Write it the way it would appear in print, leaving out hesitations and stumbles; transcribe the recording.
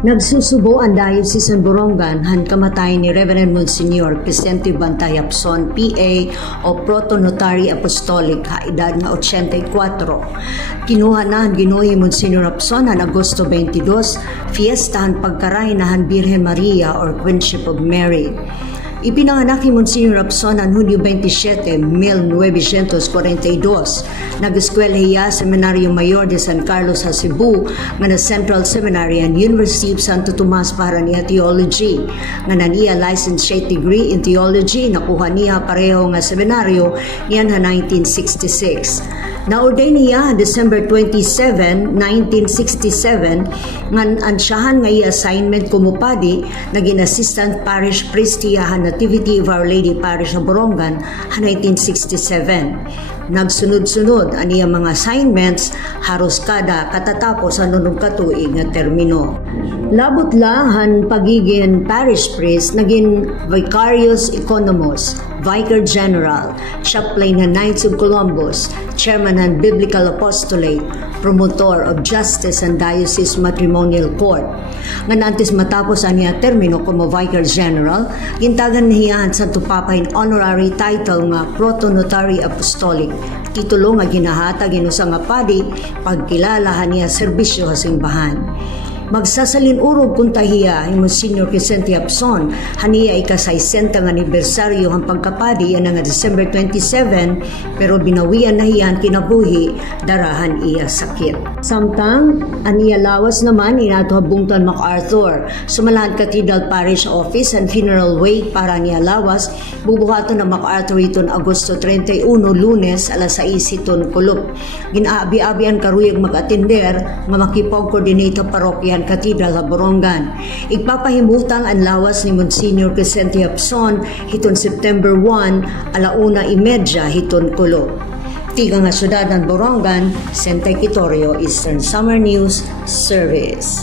Nagsusubo ang Diocese ng Borongan han kamatay ni Reverend Monsignor Vicente Bantay Apson, PA o Protonotary Apostolic, ha edad na 84. Kinuha na ang Ginoong Monsignor Apson han Agosto 22, fiesta han pagkaray na han Birhen Maria or Queenship of Mary. Ipinanganak ni Monsignor Apson ang Hunyo 27, 1942. Nag-eskwelahiya sa Seminario Mayor de San Carlos sa Cebu, nga na Central Seminary and University of Santo Tomas para niya Theology. Nga na niya licentiate degree in Theology, nakuha niya pareho nga seminaryo niyan ha 1966. Na-ordain niya December 27, 1967, ngan ansyahan nga i-assignment kumupadi, naging assistant parish priest niya Nativity of Our Lady Parish ng Borongan ha 1967. Nagsunod-sunod ang iyang mga assignments haros kada katatapos ang nunong katuig nga termino. Labot lang han pagiging parish priest, naging vicarius economos, vicar general, chaplain ng Knights of Columbus, chairman ng Biblical Apostolate, promotor of justice and diocese matrimonial court. Nga nantis matapos ang niya termino como vicar general, gintagan niya sa tupapain honorary title nga Protonotary Apostolic, titulo nga ginahatag inusa nga padi pagkilalahan niya serbisyo sa simbahan. Magsasalin urog kung tahiya ni Monsignor Vicente Apson, haniya ika-60 anibersaryo ang pagkapadi yan nga December 27, pero binawian na hiyan kinabuhi darahan iya sakit. Samtang aniya lawas naman inato habungtan MacArthur, sumalahan Cathedral Parish Office and funeral wake para niya lawas, bubuhaton na MacArthur iton Agosto 31, Lunes, alas 6 iton kulop. Ginaabi-abian karuyag mag-atender nga makipong coordinator parokya Cathedral sa Borongan. Igpapahimutang ang lawas ni Monsignor Vicente Apson hiton September 1, 1:30 hiton kulo. Tiga nga syudad ng Borongan, Santa Quitorio, Eastern Summer News Service.